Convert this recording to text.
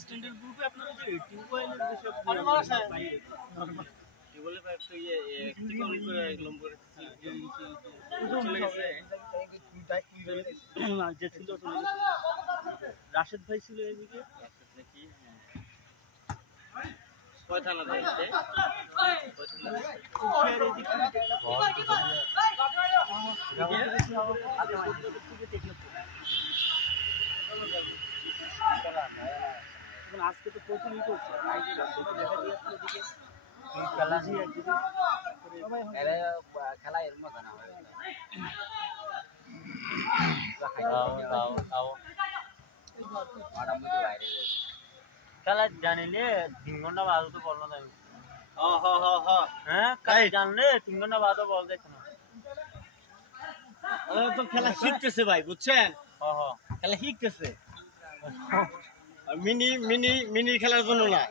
standard গ্রুপে আপনারা যে টিউবওয়েলের যেসব টিউবওয়েলের পাইপ তো টিকল করে একদম করে চলে গেছে না যে ছিল চলে গেছে রাশেদ ভাই ছিল এদিকে রাশেদ নাকি কয় থানা দিতে আজকে তো প্রথমই করছে খেলা এর মতো না খেলা জানিলে 3 ঘন্টা বাদ তো বল না হ্যাঁ কাল জানলে 3 ঘন্টা বাদ বল দেখো না তো খেলা শিখতেছে ভাই বুঝছেন খেলা শিখতেছে মিনি মিনি মিনি খেলার জন্য না